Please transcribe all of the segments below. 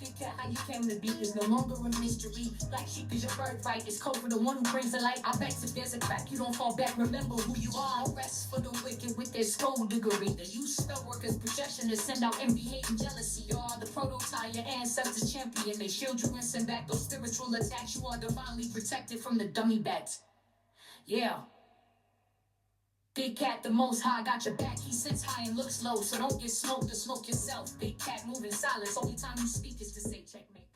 Big cat, how you came to be is no longer a mystery. Black sheep is your birthright. It's code for the one who brings the light. I bet if there's a crack, you don't fall back. Remember who you are. No rest for the wicked with their skullduggery. The use spell workers' projection to send out envy, hate, and jealousy. You are the prototype, your ancestors champion. They shield you and send back those spiritual attacks. You are divinely protected from the dummy bats. Yeah. Big cat, the most high, got your back. He sits high and looks low, so don't get smoked or smoke yourself. Big cat, moving silence. Only time you speak is to say checkmate.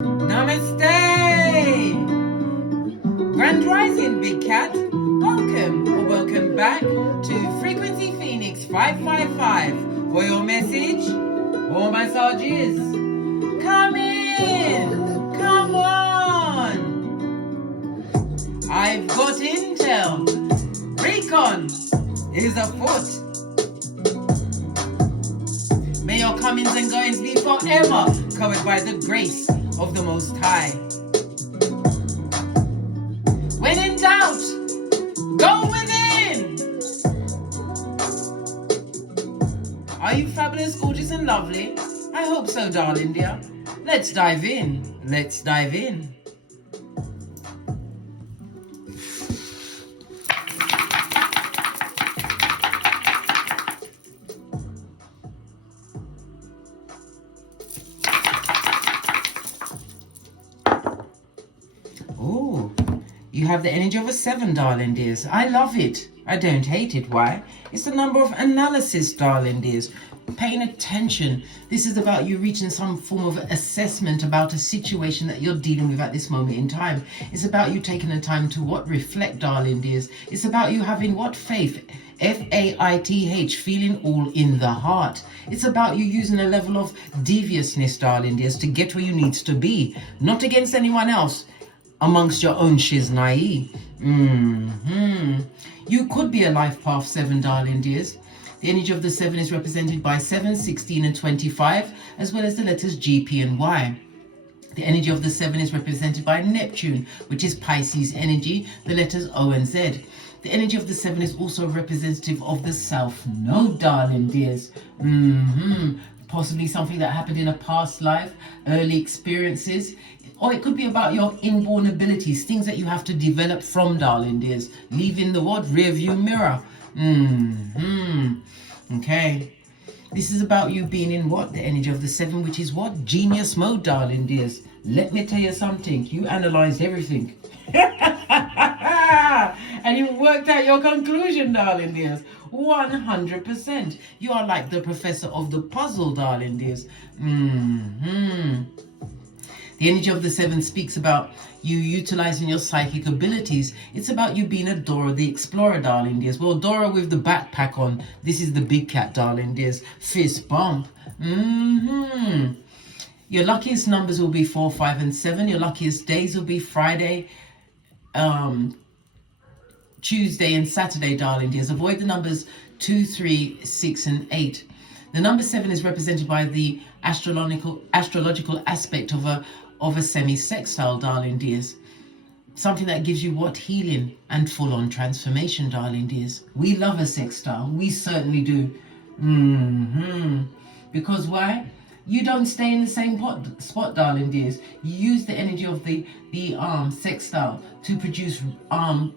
Namaste! Grand Rising, Big Cat. Welcome or welcome back to Frequency Phoenix 555 for your message or massages. Come in! Come on! I've got intel. Recon is afoot. May your comings and goings be forever covered by the grace of the Most High. When in doubt, go within. Are you fabulous, gorgeous, and lovely? I hope so, darling dear. Let's dive in. Let's dive in. Oh, you have the energy of a 7, darling dears. I love it. I don't hate it. Why? It's the number of analysis, darling dears. Paying attention. This is about you reaching some form of assessment about a situation that you're dealing with at this moment in time. It's about you taking the time to what? Reflect, darling dears. It's about you having what? Faith. Faith, feeling all in the heart. It's about you using a level of deviousness, darling dears, to get where you need to be. Not against anyone else. Amongst your own shiznai. You could be a life path 7, darling dears. The energy of the 7 is represented by 7, 16, and 25, as well as the letters G, P, and Y. The energy of the 7 is represented by Neptune, which is Pisces energy, the letters O and Z. The energy of the 7 is also representative of the South Node, darling dears. Possibly something that happened in a past life, early experiences, or it could be about your inborn abilities, things that you have to develop from, darling dears. Leaving the what? Rear view mirror. Okay. This is about you being in what? The energy of the 7, which is what? Genius mode, darling dears. Let me tell you something. You analyzed everything. And you worked out your conclusion, darling dears. 100%. You are like the professor of the puzzle, darling dears. The energy of the 7 speaks about you utilizing your psychic abilities. It's about you being a Dora the Explorer, darling dears. Well, Dora with the backpack on. This is the big cat, darling dears. Fist bump. Your luckiest numbers will be 4, 5, and 7. Your luckiest days will be Friday, Tuesday, and Saturday, darling dears. Avoid the numbers 2, 3, 6, and 8. The number 7 is represented by the astrological aspect of a semi-sextile, darling dears. Something that gives you what? Healing and full-on transformation, darling dears. We love a sextile. We certainly do. Because why? You don't stay in the same spot, darling dears. You use the energy of the sextile to produce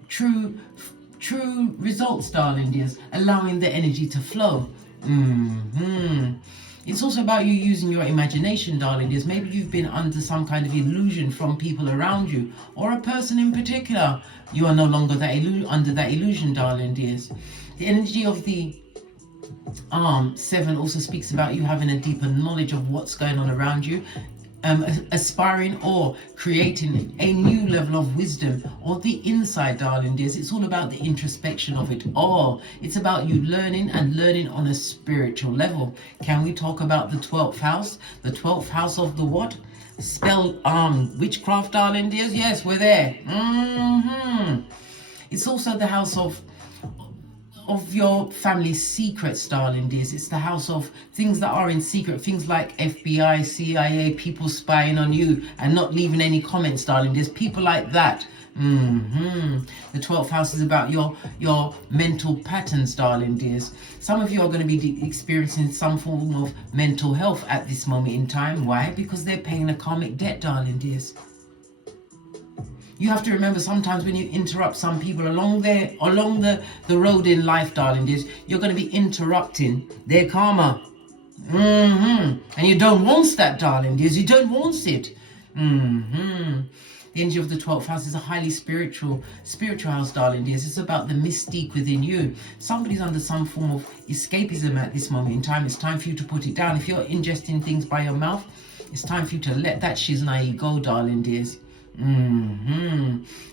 true results, darling dears, allowing the energy to flow. It's also about you using your imagination, darling dears. Maybe you've been under some kind of illusion from people around you, or a person in particular. You are no longer under that illusion, darling dears. The energy of the 7 also speaks about you having a deeper knowledge of what's going on around you, aspiring or creating a new level of wisdom or the inside, darling dears. It's all about the introspection of it all. It's about you learning on a spiritual level. Can we talk about the 12th house? The 12th house of the what? Spell witchcraft, darling dears. Yes, we're there. It's also the house of your family's secrets, darling dears. It's the house of things that are in secret, things like FBI, CIA, people spying on you and not leaving any comments, darling dears. People like that. The 12th house is about your mental patterns, darling dears. Some of you are going to be experiencing some form of mental health at this moment in time. Why? Because they're paying a karmic debt, darling dears. You have to remember, sometimes when you interrupt some people along the road in life, darling dears, you're going to be interrupting their karma. And you don't want that, darling dears. You don't want it. The energy of the 12th house is a highly spiritual house, darling dears. It's about the mystique within you. Somebody's under some form of escapism at this moment in time. It's time for you to put it down. If you're ingesting things by your mouth, it's time for you to let that shiznai go, darling dears.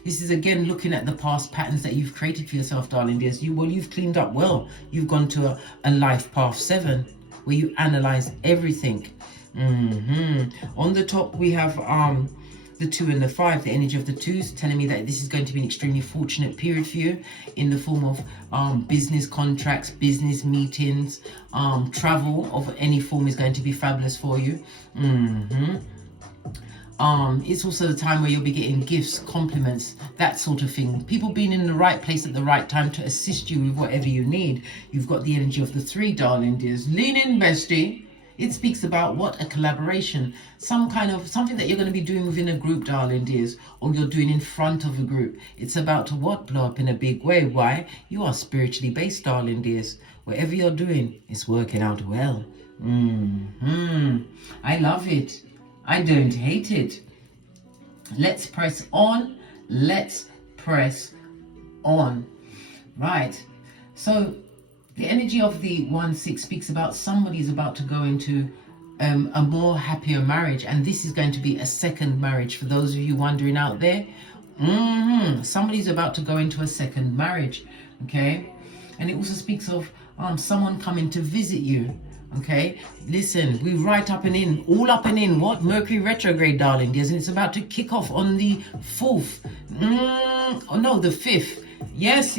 This is again looking at the past patterns that you've created for yourself, darling dears. You've cleaned up well. You've gone to a life path 7 where you analyze everything. On the top we have the 2 and the 5. The energy of the 2s telling me that this is going to be an extremely fortunate period for you in the form of business contracts, business meetings, travel of any form is going to be fabulous for you. It's also the time where you'll be getting gifts, compliments, that sort of thing. People being in the right place at the right time to assist you with whatever you need. You've got the energy of the 3, darling dears. Lean in, bestie. It speaks about what? A collaboration. Something that you're going to be doing within a group, darling dears, or you're doing in front of a group. It's about to what? Blow up in a big way. Why? You are spiritually based, darling dears. Whatever you're doing, it's working out well. I love it. I don't hate it. Let's press on. Let's press on. Right. So the energy of the 1-6 speaks about somebody's about to go into a more happier marriage. And this is going to be a second marriage for those of you wondering out there. Somebody's about to go into a second marriage. Okay. And it also speaks of someone coming to visit you. Okay, listen, we're right up and in, all up and in. What? Mercury retrograde, darling dears, and it's about to kick off on the 4th. The 5th. Yes,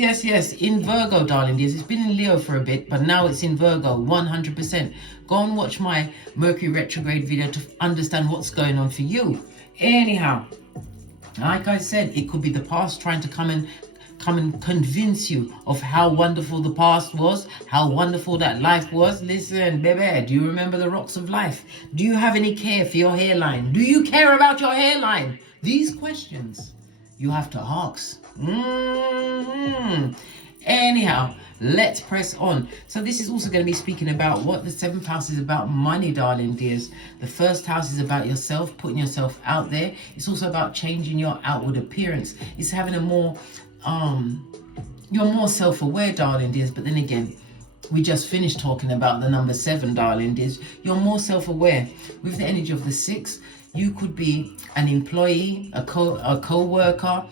in Virgo, darling dears. It's been in Leo for a bit, but now it's in Virgo, 100%. Go and watch my Mercury retrograde video to understand what's going on for you. Anyhow, like I said, it could be the past trying to come and convince you of how wonderful the past was, how wonderful that life was. Listen, baby, do you remember the rocks of life? Do you have any care for your hairline? Do you care about your hairline? These questions you have to ask. Anyhow, let's press on. So this is also going to be speaking about what? The 7th house is about money, darling dears. The 1st house is about yourself, putting yourself out there. It's also about changing your outward appearance. It's having a more you're more self-aware, darling dears. But then again, we just finished talking about the number 7, darling dears. You're more self-aware. With the energy of the 6, you could be an employee, a co-worker.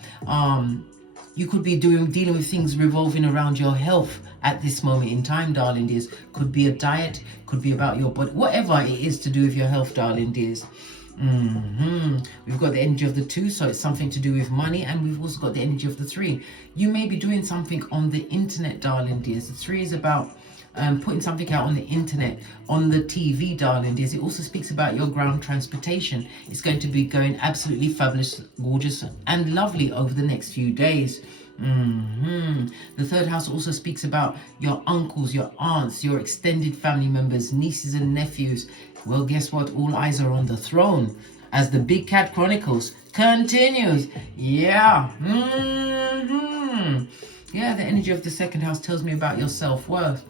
You could be dealing with things revolving around your health at this moment in time, darling dears. Could be a diet, could be about your body, whatever it is to do with your health, darling dears. We've got the energy of the 2, so it's something to do with money, and we've also got the energy of the 3. You may be doing something on the internet, darling dears. The 3 is about putting something out on the internet, on the TV, darling dears. It also speaks about your ground transportation. It's going to be going absolutely fabulous, gorgeous, and lovely over the next few days. The 3rd house also speaks about your uncles, your aunts, your extended family members, nieces and nephews. Well, guess what? All eyes are on the throne as the Big Cat Chronicles continues. Yeah. Yeah, the energy of the 2nd house tells me about your self-worth.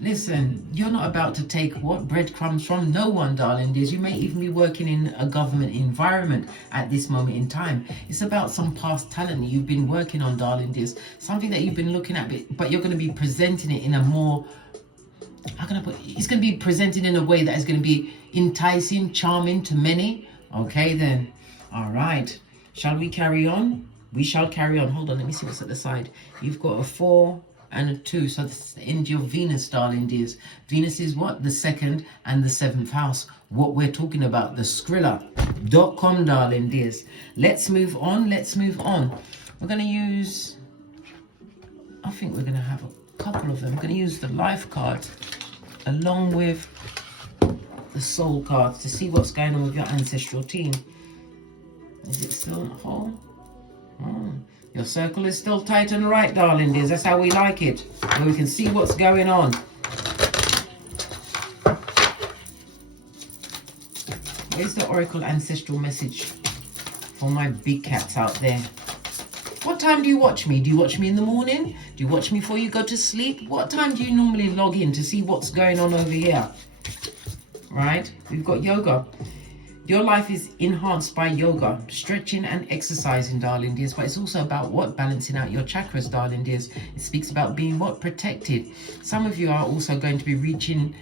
Listen, you're not about to take what? Breadcrumbs from no one, darling dears. You may even be working in a government environment at this moment in time. It's about some past talent that you've been working on, darling dears. Something that you've been looking at, but you're going to be presenting it in a more... it's going to be presented in a way that is going to be enticing, charming to many. Okay, then. All right. Shall we carry on? We shall carry on. Hold on, let me see what's at the side. You've got a 4 and a 2. So this is the energy of Venus, darling dears. Venus is what? The 2nd and the 7th house. What we're talking about, the Skrilla.com, darling dears. Let's move on. We're going to use... I think we're going to have a couple of them. I'm going to use the life card along with the soul cards to see what's going on with your ancestral team. Is it still on hold? Your circle is still tight and right, darling dears. That's how we like it. Where we can see what's going on. Where's the Oracle Ancestral message for my big cats out there? What time do you watch me? Do you watch me in the morning? Do you watch me before you go to sleep? What time do you normally log in to see what's going on over here? Right? We've got yoga. Your life is enhanced by yoga, stretching and exercising, darling dears. But it's also about what? Balancing out your chakras, darling dears. It speaks about being what? Protected. Some of you are also going to be reaching...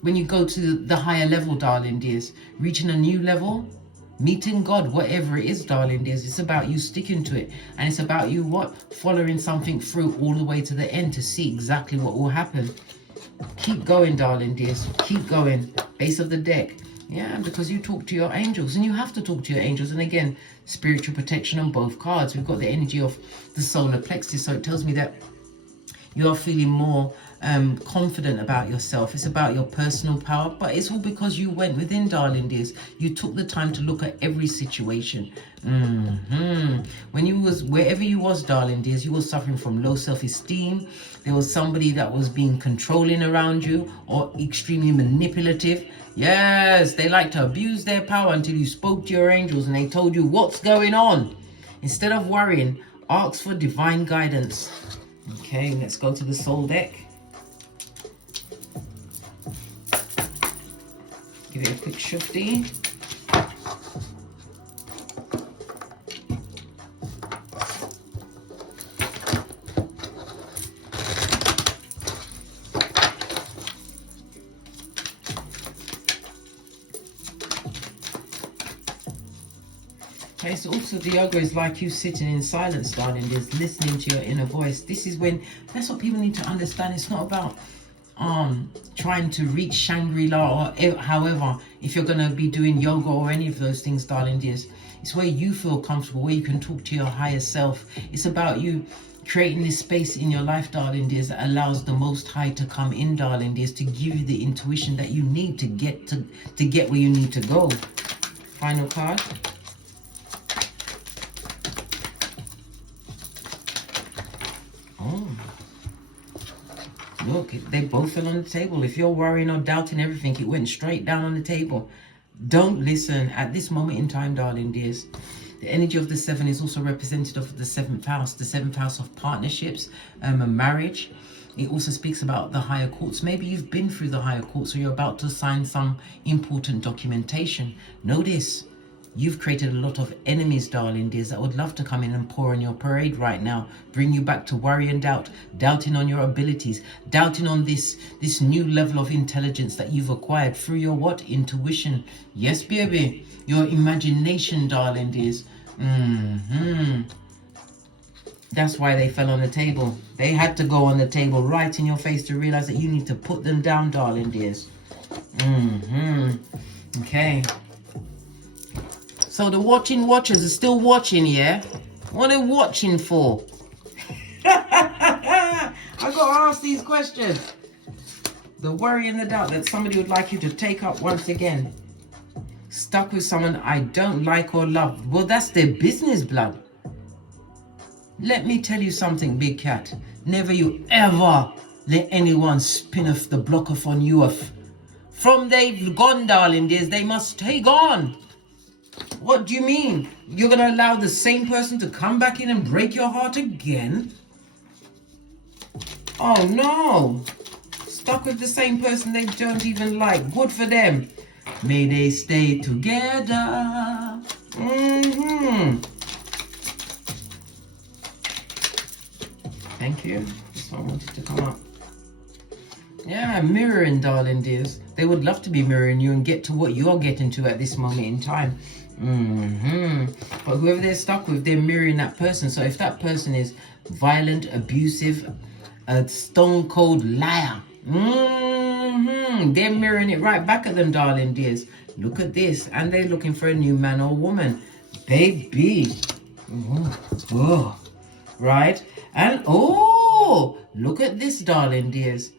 when you go to the higher level, darling dears, reaching a new level, meeting God, whatever it is, darling dears. It's about you sticking to it, and it's about you what? Following something through all the way to the end to see exactly what will happen. Keep going, darling dears. Keep going. Base of the deck. Yeah, because you talk to your angels, and you have to talk to your angels. And again, spiritual protection on both cards. We've got the energy of the solar plexus, so it tells me that you are feeling more confident about yourself. It's about your personal power, but it's all because you went within, darling dears. You took the time to look at every situation. When you was wherever you was, darling dears, you were suffering from low self-esteem. There was somebody that was being controlling around you or extremely manipulative. Yes, they like to abuse their power until you spoke to your angels and they told you what's going on. Instead of worrying, ask for divine guidance. Okay, let's go to the soul deck. Give it a quick shufty. Okay, so also the yoga is like you sitting in silence, darling, just listening to your inner voice. This is when, that's what people need to understand. It's not about trying to reach Shangri-La or however, if you're going to be doing yoga or any of those things, darling dears. It's where you feel comfortable, where you can talk to your higher self. It's about you creating this space in your life, darling dears, that allows the Most High to come in, darling dears, to give you the intuition that you need to get where you need to go. Final card. Look, they both fell on the table. If you're worrying or doubting everything, it went straight down on the table. Don't listen at this moment in time, darling dears. The energy of the 7 is also representative of the 7th house. The 7th house of partnerships and marriage. It also speaks about the higher courts. Maybe you've been through the higher courts, or you're about to sign some important documentation. Know this. You've created a lot of enemies, darling dears, that would love to come in and pour on your parade right now. Bring you back to worry and doubt. Doubting on your abilities. Doubting on this new level of intelligence that you've acquired through your what? Intuition. Yes, baby. Your imagination, darling dears. That's why they fell on the table. They had to go on the table right in your face to realize that you need to put them down, darling dears. Okay. So the watchers are still watching, yeah? What are they watching for? I got to ask these questions. The worry and the doubt that somebody would like you to take up once again. Stuck with someone I don't like or love. Well, that's their business, blood. Let me tell you something, big cat. Never you ever let anyone spin off the block off on you. From they've gone, darling dears, they must stay gone. What do you mean? You're going to allow the same person to come back in and break your heart again? Oh no. Stuck with the same person they don't even like. Good for them. May they stay together. Thank you. That's what I wanted to come up. Yeah, mirroring, darling dears. They would love to be mirroring you and get to what you're getting to at this moment in time. But whoever they're stuck with, they're mirroring that person. So if that person is violent, abusive, a stone cold liar, they're mirroring it right back at them, darling dears. Look at this. And they're looking for a new man or woman. Baby. Whoa. Right? And oh, look at this, darling dears.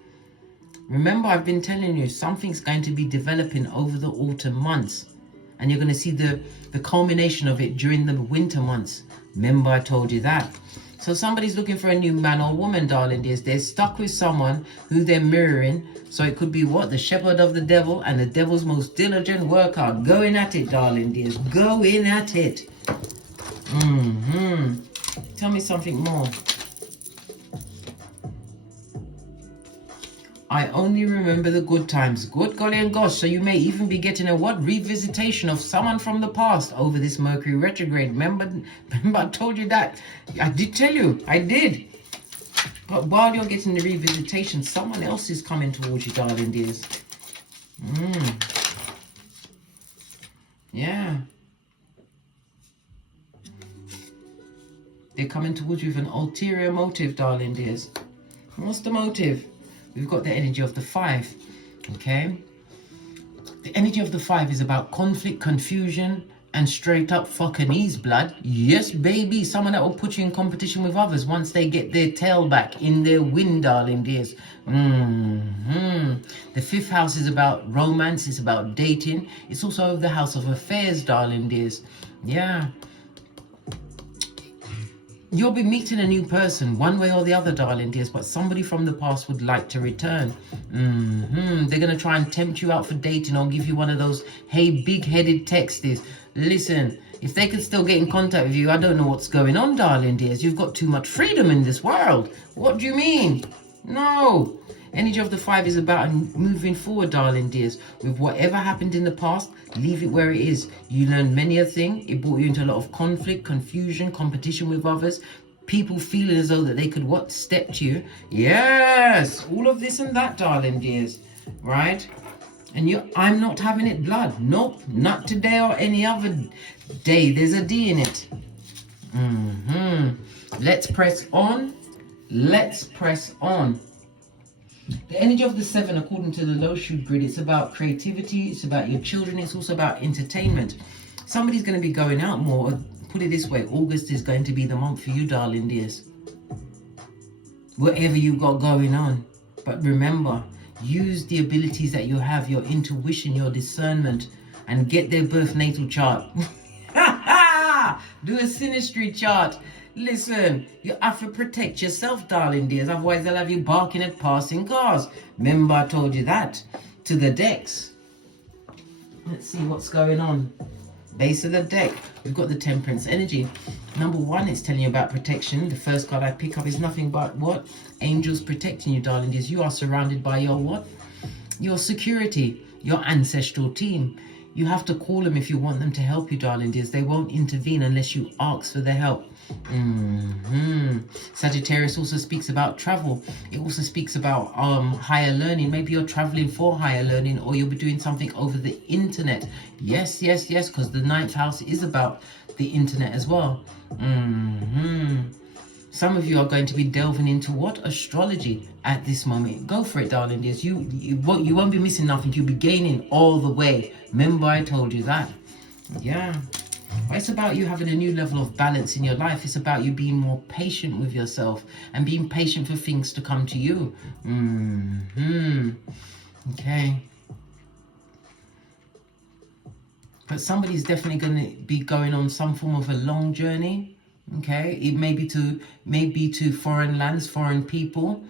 Remember, I've been telling you something's going to be developing over the autumn months. And you're going to see the culmination of it during the winter months. Remember, I told you that. So somebody's looking for a new man or woman, darling dears. They're stuck with someone who they're mirroring. So it could be what? The shepherd of the devil and the devil's most diligent worker. Going at it, darling dears. Going at it. Tell me something more. I only remember the good times. Good golly and gosh. So you may even be getting a what? Revisitation of someone from the past over this Mercury retrograde. Remember I told you that. I did tell you. I did. But while you're getting the revisitation, someone else is coming towards you, darling dears. Yeah. They're coming towards you with an ulterior motive, darling dears. What's the motive? We've got the energy of the 5, okay? The energy of the 5 is about conflict, confusion, and straight up fucking ease, blood. Yes, baby. Someone that will put you in competition with others once they get their tail back in their wind, darling dears. The 5th house is about romance. It's about dating. It's also the house of affairs, darling dears. Yeah. You'll be meeting a new person, one way or the other, darling dears, but somebody from the past would like to return. They're going to try and tempt you out for dating or give you one of those, hey, big-headed texts. Listen, if they can still get in contact with you, I don't know what's going on, darling dears. You've got too much freedom in this world. What do you mean? No. Energy of the 5 is about moving forward, darling dears. With whatever happened in the past, leave it where it is. You learned many a thing. It brought you into a lot of conflict, confusion, competition with others. People feeling as though that they could what? Step to you. Yes. All of this and that, darling dears. Right? And I'm not having it, blood. Nope. Not today or any other day. There's a D in it. Let's press on. Let's press on. The energy of the 7, according to the low shoot grid, it's about creativity, it's about your children, it's also about entertainment. Somebody's going to be going out more. Put it this way, August is going to be the month for you, darling dears. Whatever you got going on. But remember, use the abilities that you have, your intuition, your discernment, and get their birth natal chart. Do a synastry chart. Listen, you have to protect yourself, darling dears. Otherwise, they'll have you barking at passing cars. Remember, I told you that. To the decks. Let's see what's going on. Base of the deck. We've got the Temperance energy. Number 1, it's telling you about protection. The first card I pick up is nothing but what? Angels protecting you, darling dears. You are surrounded by your what? Your security. Your ancestral team. You have to call them if you want them to help you, darling dears. They won't intervene unless you ask for their help. Sagittarius also speaks about travel. It also speaks about higher learning. Maybe you're traveling for higher learning, or you'll be doing something over the internet. Yes, because the 9th house is about the internet as well. Some of you are going to be delving into what? Astrology at this moment. Go for it, darling dears. You won't be missing nothing. You'll be gaining all the way. Remember, I told you that. Yeah. It's about you having a new level of balance in your life. It's about you being more patient with yourself and being patient for things to come to you. Okay. But somebody's definitely going to be going on some form of a long journey. Okay. It may be to foreign lands, foreign people.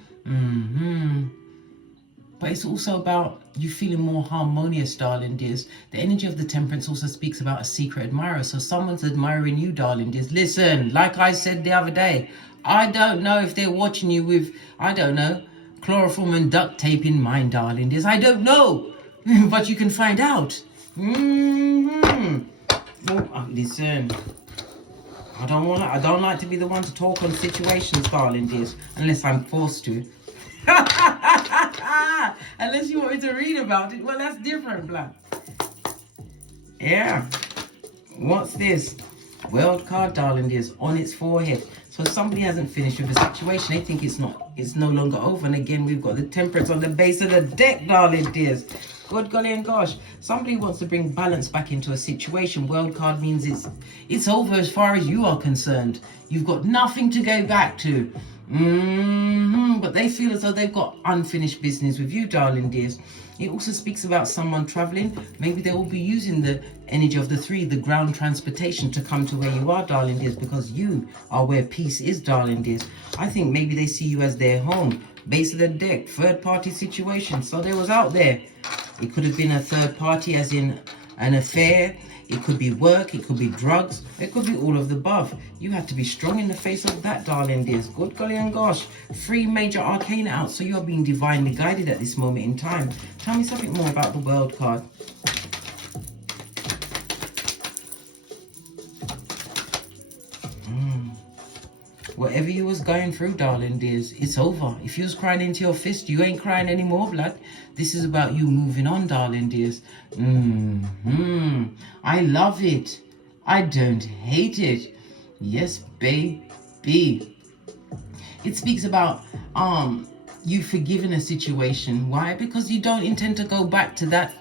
But it's also about you feeling more harmonious, darling dears. The energy of the Temperance also speaks about a secret admirer. So someone's admiring you, darling dears. Listen, like I said the other day, I don't know if they're watching you with, I don't know, chloroform and duct tape in mind, darling dears. I don't know. But you can find out. Listen. I don't like to be the one to talk on situations, darling dears, unless I'm forced to. Unless you want me to read about it, well, that's different, blood. Yeah. What's this? World card, darling dears, on its forehead. So somebody hasn't finished with a situation. They think it's no longer over. And again, we've got the Temperance on the base of the deck, darling dears. Good golly and gosh. Somebody wants to bring balance back into a situation. World card means it's over as far as you are concerned. You've got nothing to go back to. But they feel as though they've got unfinished business with you, darling dears. It also speaks about someone traveling. Maybe they will be using the energy of the 3, the ground transportation, to come to where you are, darling dears, because you are where peace is, darling dears. I think maybe they see you as their home. Base of the deck, third party situation. So they was out there. It could have been a third party as in an affair. It could be work, it could be drugs, it could be all of the above. You have to be strong in the face of that, darling dears. Good golly and gosh. 3 major arcana out, so you're being divinely guided at this moment in time. Tell me something more about the World card. Whatever you was going through, darling dears, it's over. If you was crying into your fist, you ain't crying anymore, blood. This is about you moving on, darling dears. I love it. I don't hate it. Yes, baby. It speaks about you forgiving a situation. Why? Because you don't intend to go back to that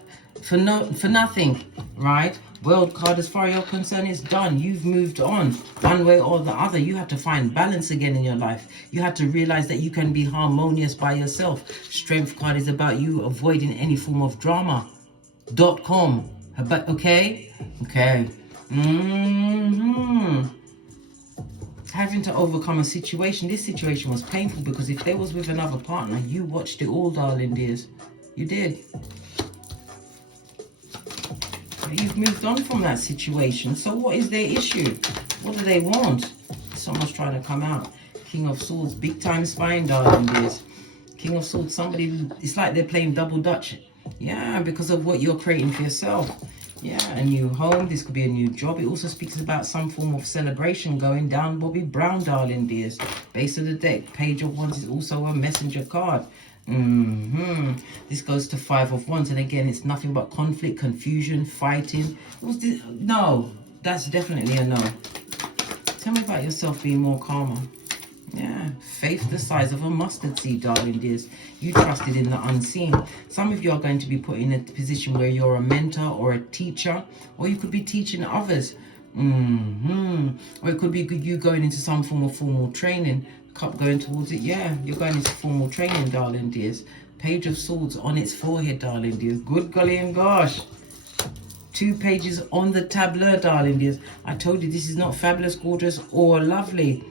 for nothing, right? World card, as far as you're concerned, is done. You've moved on one way or the other. You have to find balance again in your life. You have to realize that you can be harmonious by yourself. Strength card is about you avoiding any form of drama. .com. Okay? Having to overcome a situation. This situation was painful because if there was with another partner, you watched it all, darling dears. You did. You've moved on from that situation. So what is their issue? What do they want? Someone's trying to come out. King of Swords, big time spying, darling dears. King of Swords, somebody, it's like they're playing double dutch. Yeah, because of what you're creating for yourself. Yeah, a new home. This could be a new job. It also speaks about some form of celebration going down. Bobby Brown, darling dears. Base of the deck. Page of Wands is also a messenger card. This goes to 5 of Wands, and again, it's nothing but conflict, confusion, fighting. No, that's definitely a no. Tell me about yourself being more calmer. Yeah, faith the size of a mustard seed, darling dears. You trusted in the unseen. Some of you are going to be put in a position where you're a mentor or a teacher, or you could be teaching others. Or it could be you going into some form of formal training. Cup going towards it. Yeah, you're going into formal training, darling dears. Page of Swords on its forehead, darling dears. Good golly and gosh. 2 pages on the tableau, darling dears. I told you this is not fabulous, gorgeous, or lovely.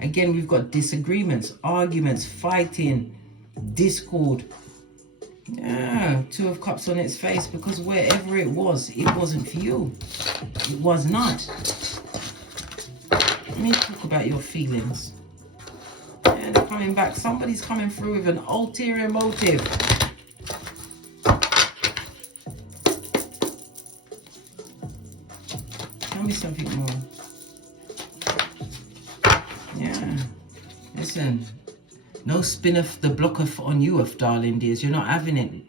Again, we've got disagreements, arguments, fighting, discord. Yeah, 2 of Cups on its face, because wherever it wasn't for you. It was not. Let me talk about your feelings. Yeah, they're coming back. Somebody's coming through with an ulterior motive. Tell me something more. Yeah. Listen. No spin off the block off on you, darling dears. You're not having it.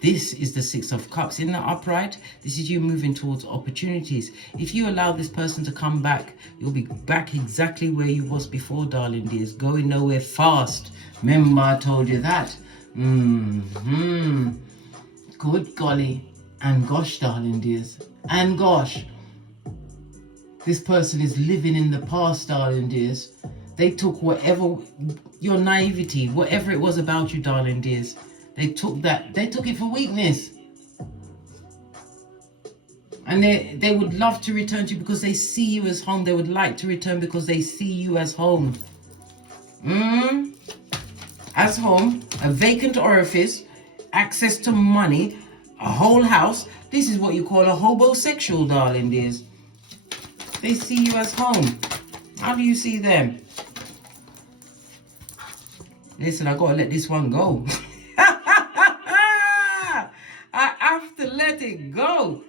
This is the 6 of Cups in the upright. This is you moving towards opportunities. If you allow this person to come back, you'll be back exactly where you was before, darling dears. Going nowhere fast. Remember, I told you that. Good golly and gosh, darling dears. And gosh. This person is living in the past, darling dears. They took whatever, your naivety, whatever it was about you, darling dears. They took it for weakness. And they would love to return to you because they see you as home. They would like to return because they see you as home. As home, a vacant orifice, access to money, a whole house. This is what you call a hobosexual, darling dears. They see you as home. How do you see them? Listen, I gotta let this one go. I have to let it go.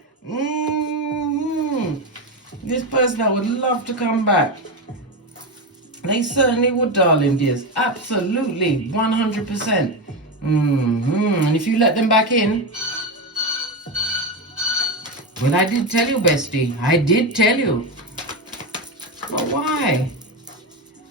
This person, I would love to come back. They certainly would, darling dears. Absolutely, 100%. And if you let them back in, well, I did tell you, bestie. I did tell you. But why?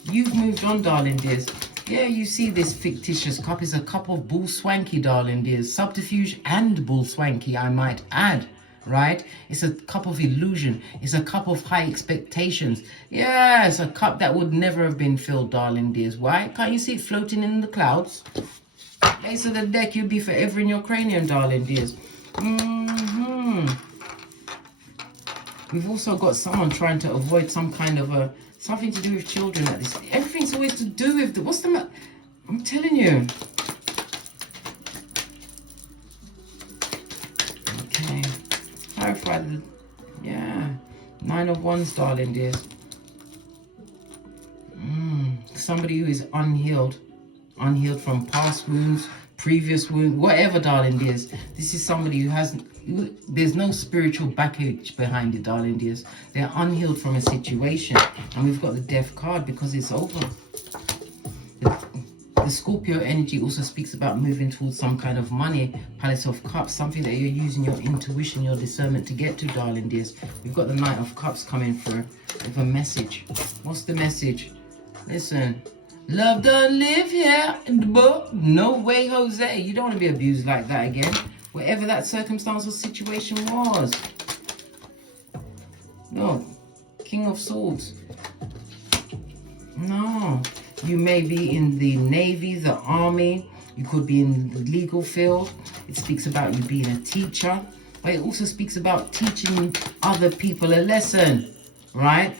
You've moved on, darling dears. Yeah, you see this fictitious cup is a cup of bull swanky, darling dears. Subterfuge and bull swanky, I might add. right? It's a cup of illusion. It's a cup of high expectations. Yeah, it's a cup that would never have been filled, darling dears. Why? Can't you see it floating in the clouds? Base of the deck, you'll be forever in your cranium, darling dears. We've also got someone trying to avoid some kind of something to do with children at this. Everything's always to do with what's the matter? I'm telling you. Okay. Clarify the, yeah. 9 of Wands, darling dears. Somebody who is unhealed. Unhealed from past wounds, previous wounds, whatever, darling dears. This is somebody who hasn't, there's no spiritual baggage behind it, darling dears. They're unhealed from a situation. And we've got the Death card because it's over. The Scorpio energy also speaks about moving towards some kind of money, Palace of Cups, something that you're using your intuition, your discernment to get to, darling dears. We've got the Knight of Cups coming through with a message. What's the message? Listen, love don't live here in the book. No way, Jose. You don't want to be abused like that again. Whatever that circumstance or situation was. No. King of Swords. No. You may be in the Navy, the Army. You could be in the legal field. It speaks about you being a teacher. But it also speaks about teaching other people a lesson. Right?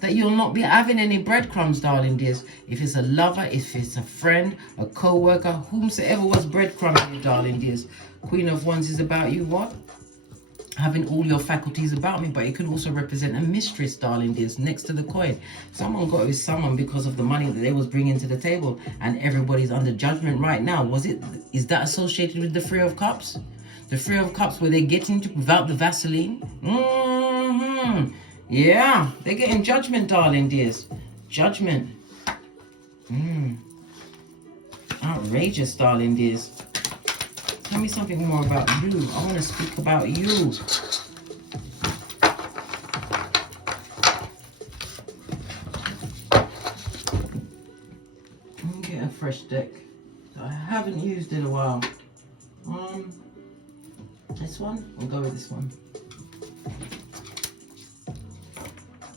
That you'll not be having any breadcrumbs, darling dears. If it's a lover, if it's a friend, a co-worker, whomsoever was breadcrumbing, darling dears. Queen of Wands is about you, what? Having all your faculties about me, but it can also represent a mistress, darling dears, next to the coin. Someone got with someone because of the money that they was bringing to the table, and everybody's under judgment right now. Is that associated with the Three of Cups? The Three of Cups, where they get into without the Vaseline? Yeah, they're getting judgment, darling dears. Judgment. Outrageous, darling dears. Tell me something more about you. I want to speak about you. Let me get a fresh deck. I haven't used in a while. This one? We'll go with this one.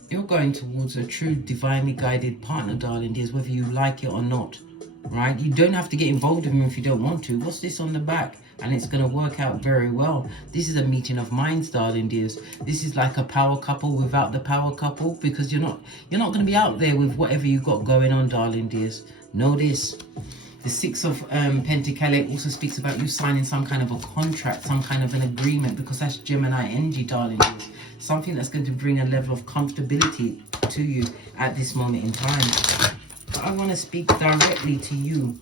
You're going towards a true divinely guided partner, darling dears, whether you like it or not. Right? You don't have to get involved with him if you don't want to. What's this on the back? And it's going to work out very well. This is a meeting of minds, darling dears. This is like a power couple without the power couple, because you're not going to be out there with whatever you got going on, darling dears. Know this. The Six of Pentacles also speaks about you signing some kind of a contract, some kind of an agreement, because that's Gemini energy, darling dears. Something that's going to bring a level of comfortability to you at this moment in time. But I want to speak directly to you.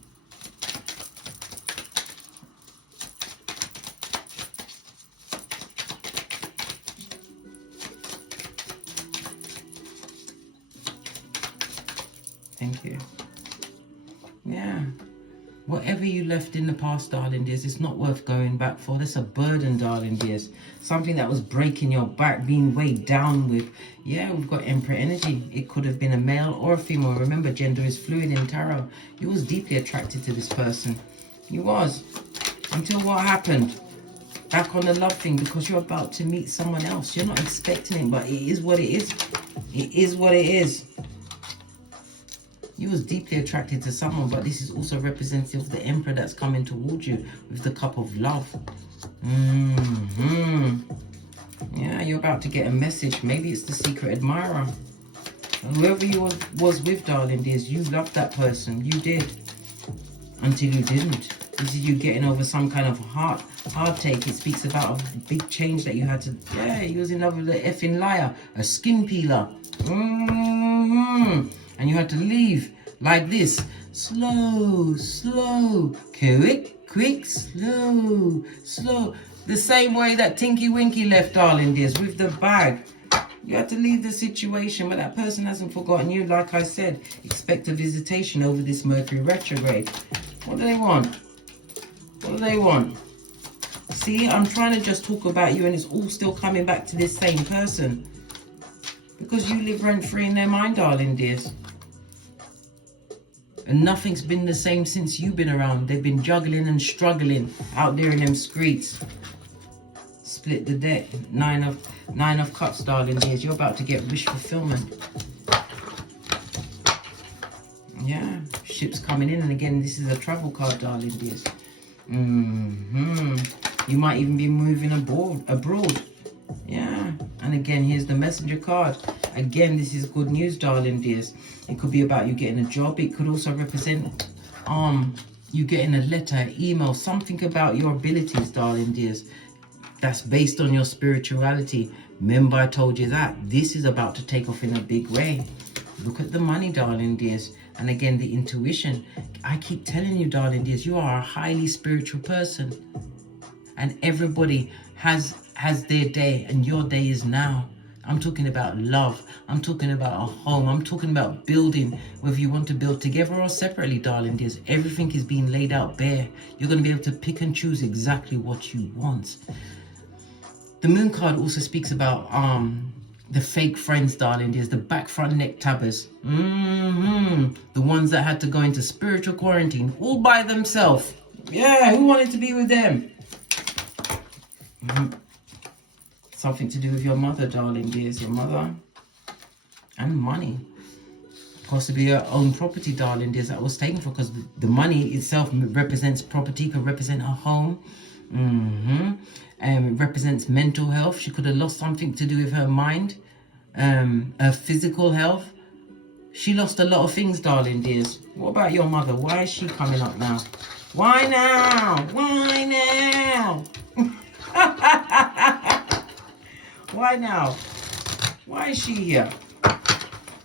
Thank you. Yeah. Whatever you left in the past, darling dears, it's not worth going back for. That's a burden, darling dears. Something that was breaking your back, being weighed down with. Yeah, we've got Emperor energy. It could have been a male or a female. Remember, gender is fluid in tarot. You was deeply attracted to this person. You was. Until what happened? Back on the love thing, because you're about to meet someone else. You're not expecting it, but it is what it is. It is what it is. You was deeply attracted to someone, but this is also representative of the Emperor that's coming towards you with the cup of love. Yeah, you're about to get a message. Maybe it's the secret admirer. Whoever you was with, darling dears, you loved that person. You did. Until you didn't. This is you getting over some kind of hard take. It speaks about a big change that you had to... Yeah, you was in love with an effing liar. A skin peeler. And you had to leave like this. Slow, slow, quick, slow, slow. The same way that Tinky Winky left, darling dears, with the bag. You had to leave the situation, but that person hasn't forgotten you. Like I said, expect a visitation over this Mercury retrograde. What do they want? What do they want? See, I'm trying to just talk about you and it's all still coming back to this same person. Because you live rent-free in their mind, darling dears. And nothing's been the same since you've been around. They've been juggling and struggling out there in them streets. Split the deck. Nine of Cups, darling dears. You're about to get wish fulfillment. Yeah, ships coming in, and again, this is a travel card, darling dears. You might even be moving abroad. Yeah, and again, here's the Messenger card. Again, this is good news, darling dears. It could be about you getting a job. It could also represent you getting a letter, email, something about your abilities, darling dears. That's based on your spirituality. Remember, I told you that this is about to take off in a big way. Look at the money, darling dears. And again, the intuition. I keep telling you, darling dears, you are a highly spiritual person. And everybody has their day, and your day is now. I'm talking about love. I'm talking about a home. I'm talking about building, whether you want to build together or separately, darling dears. Everything is being laid out bare. You're going to be able to pick and choose exactly what you want. The Moon card also speaks about the fake friends, darling dears, the back front neck tabbers. The ones that had to go into spiritual quarantine all by themselves. Yeah, who wanted to be with them? Something to do with your mother, darling dears, your mother. And money. Possibly your own property, darling dears, that was taken for, because the money itself represents property, could represent her home. It represents mental health. She could have lost something to do with her mind, her physical health. She lost a lot of things, darling dears. What about your mother? Why is she coming up now? Why now? Why now? Why now? Why is she here?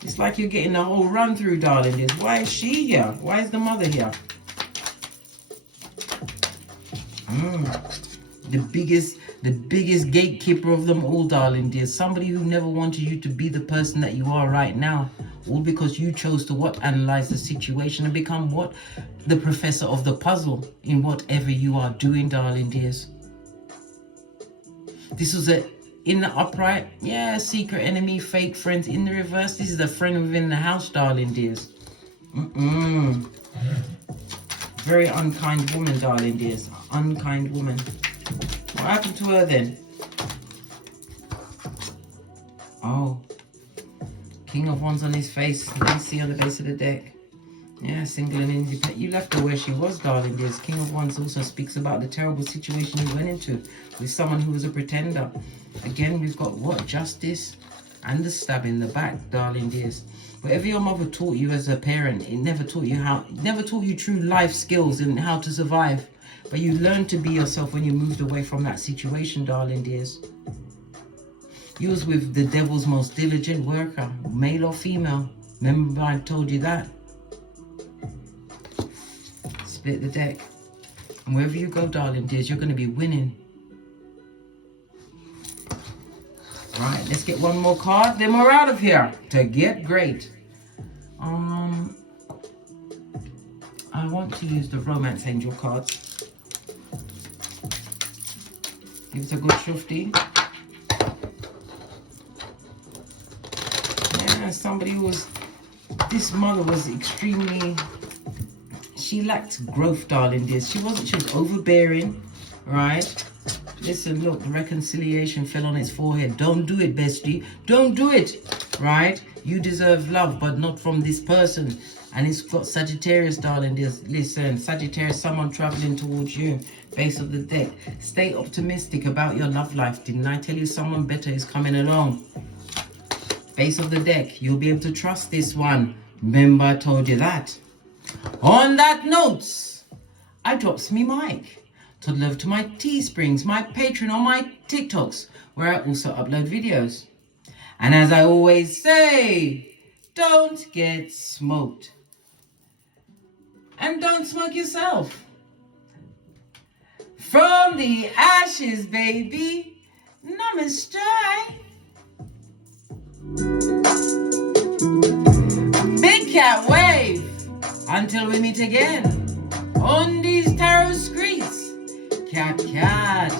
It's like you're getting the whole run through, darling dears. Why is she here? Why is the mother here? The biggest gatekeeper of them all, darling dears. Somebody who never wanted you to be the person that you are right now. All because you chose to what? Analyze the situation and become what? The professor of the puzzle in whatever you are doing, darling dears. This was in the upright. Yeah, secret enemy, fake friends. In the reverse, this is a friend within the house, darling dears. Very unkind woman, darling dears. Unkind woman. What happened to her then? Oh. King of Wands on his face. You can see on the base of the deck. Yeah, single and independent. You left her where she was, darling dears. King of Wands also speaks about the terrible situation you went into with someone who was a pretender. Again, we've got what? Justice and the stab in the back, darling dears. Whatever your mother taught you as a parent, it never taught you true life skills and how to survive. But you learned to be yourself when you moved away from that situation, darling dears. You was with the devil's most diligent worker, male or female. Remember I told you that. Split the deck. And wherever you go, darling dears, you're going to be winning. Right, let's get one more card, then we're out of here to get great. I want to use the Romance Angel cards. Give it a good shufti. Yeah, somebody who was, this mother was extremely, she lacked growth, darling dears. She was overbearing, right? Listen, look, reconciliation fell on its forehead. Don't do it, bestie. Don't do it, right? You deserve love, but not from this person. And it's got Sagittarius, darling dears. Listen, Sagittarius, someone traveling towards you. Base of the deck. Stay optimistic about your love life. Didn't I tell you someone better is coming along? Base of the deck. You'll be able to trust this one. Remember, I told you that. On that note, I drops me mic. To love to my Teesprings, my Patreon, or my TikToks, where I also upload videos. And as I always say, don't get smoked. And don't smoke yourself. From the ashes, baby. Namaste. Big cat wave. Until we meet again on these tarot streets. Cat, cat.